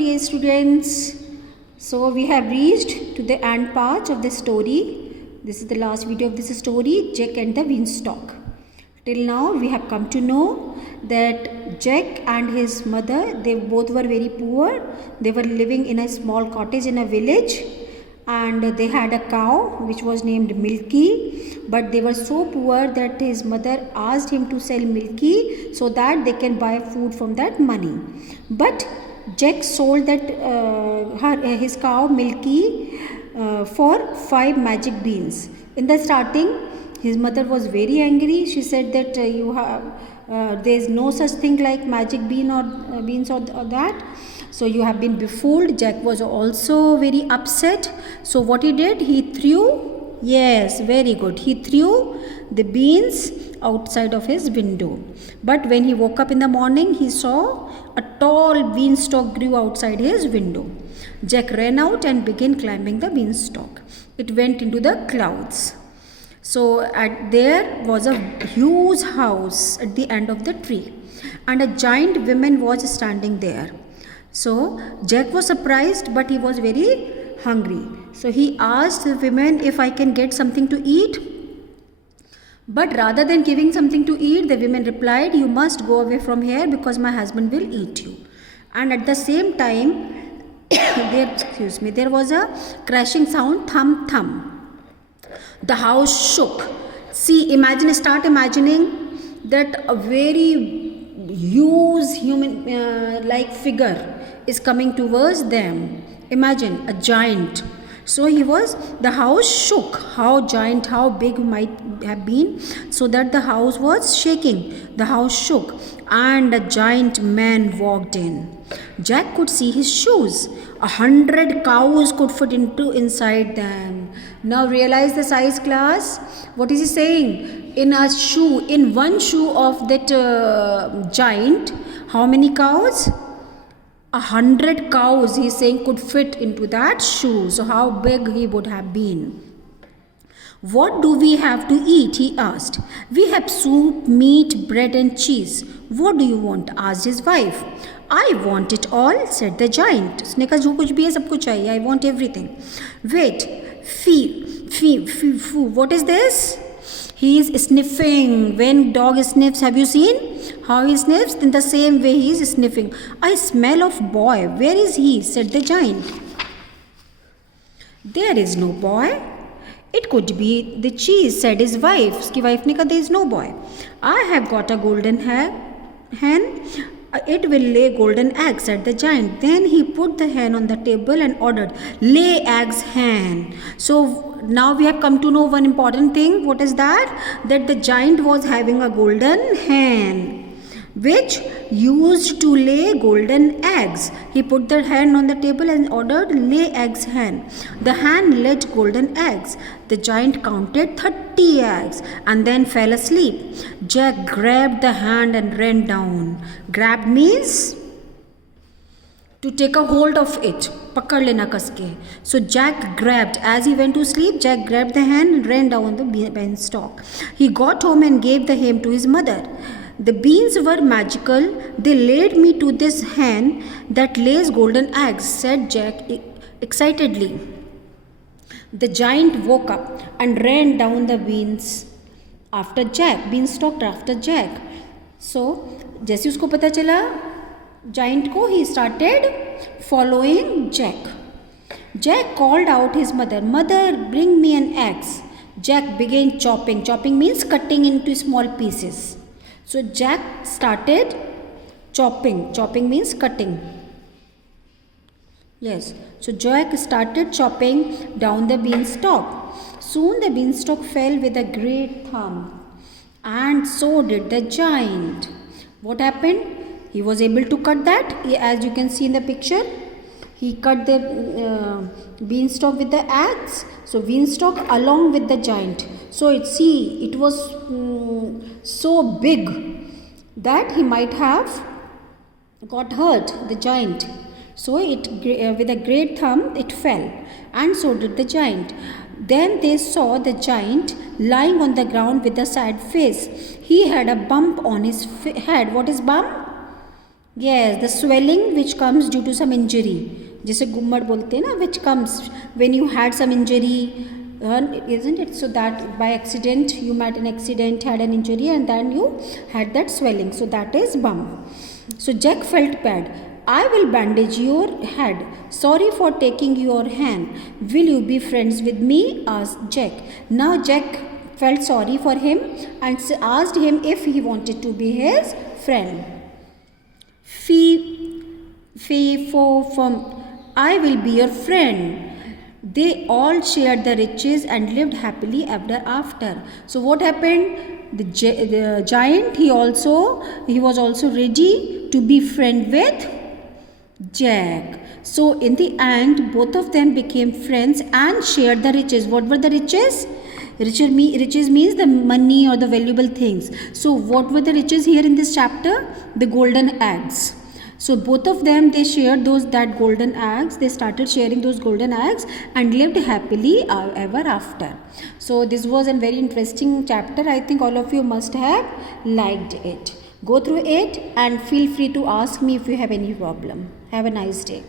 dear students. So we have reached to the end part of the story. This is the last video of this story, Jack and the Beanstalk. Till now we have come to know that Jack and his mother, they both were very poor. They were living in a small cottage in a village, and they had a cow which was named Milky, but they were so poor that his mother asked him to sell Milky so that they can buy food from that money. But Jack sold his cow Milky for 5 magic beans. In the starting, his mother was very angry. She said that there is no such thing like magic beans or that. So you have been befooled. Jack was also very upset. So what he did, he threw, yes, very good, he threw the beans outside of his window. But when he woke up in the morning, he saw a tall beanstalk grew outside his window. Jack ran out and began climbing the beanstalk. It went into the clouds. So there was a huge house at the end of the tree, and a giant woman was standing there. So Jack was surprised, but he was very hungry. So he asked the woman if I can get something to eat. But rather than giving something to eat, the woman replied, "You must go away from here because my husband will eat you." And at the same time, there was a crashing sound, thump thump. The house shook. Start imagining that a very huge human like figure is coming towards them. Imagine a giant. So the house shook. How big might have been, so that the house was shaking. The house shook, and a giant man walked in. Jack could see his shoes. 100 cows could fit inside them. Now realize the size, class. What is he saying? In one shoe of that giant, how many cows? 100 cows, he is saying, could fit into that shoe. So how big he would have been. "What do we have to eat?" he asked. "We have soup, meat, bread and cheese. What do you want?" asked his wife. "I want it all," said the giant. उसने कहा जो कुछ भी है सब कुछ चाहिए. I want everything. "Wait, what is this?" He is sniffing. When dog sniffs, have you seen how he sniffs? In the same way he is sniffing. "I smell of boy. Where is he?" said the giant. "There is no boy." "It could be the cheese," said his wife. उसकी wife ने कहा there is no boy. "I have got a golden hen. It will lay golden eggs," said the giant. Then he put the hen on the table and ordered, "Lay eggs, hen." So now we have come to know one important thing. What is that? That the giant was having a golden hen, which used to lay golden eggs. He put the hen on the table and ordered, "Lay eggs, hen." The hen laid golden eggs. The giant counted 30 eggs and then fell asleep. Jack grabbed the hand and ran down. Grabbed means to take a hold of it. Pakad lena kaske. So Jack grabbed. As he went to sleep, Jack grabbed the hand and ran down the beanstalk. He got home and gave the hen to his mother. "The beans were magical. They led me to this hen that lays golden eggs," said Jack excitedly. The giant woke up and ran down the beanstalk after Jack. So जैसे उसको पता चला giant को, he started following Jack. Jack called out his mother, "Mother, bring me an axe." Jack began chopping. Chopping means cutting into small pieces. So Jack started chopping. Chopping means cutting. Yes. So Jack started chopping down the beanstalk. Soon the beanstalk fell with a great thump, and so did the giant. What happened? He was able to cut that. As you can see in the picture, he cut the beanstalk with the axe. So beanstalk along with the giant. So it was so big that he might have got hurt, the giant. So with a great thump it fell, and so did the giant. Then they saw the giant lying on the ground with a sad face. He had a bump on his head. What is bump? Yes, the swelling which comes due to some injury. जैसे गुम्मट बोलते हैं ना, which comes when you had some injury, isn't it? So that by accident you met an accident, had an injury, and then you had that swelling. So that is bump. So Jack felt bad. I will bandage your head. Sorry for taking your hand. Will you be friends with me? Asked Jack. Now Jack felt sorry for him and asked him if he wanted to be his friend. Fee, fo, fum. I will be your friend. They all shared the riches and lived happily ever after. So what happened? The giant, he was also ready to be friend with Jack. So in the end, both of them became friends and shared the riches. What were the riches? Riches means the money or the valuable things. So what were the riches here in this chapter? The golden eggs. So both of them, they shared that golden eggs. They started sharing those golden eggs and lived happily ever after. So this was a very interesting chapter. I think all of you must have liked it. Go through it and feel free to ask me if you have any problem. Have a nice day.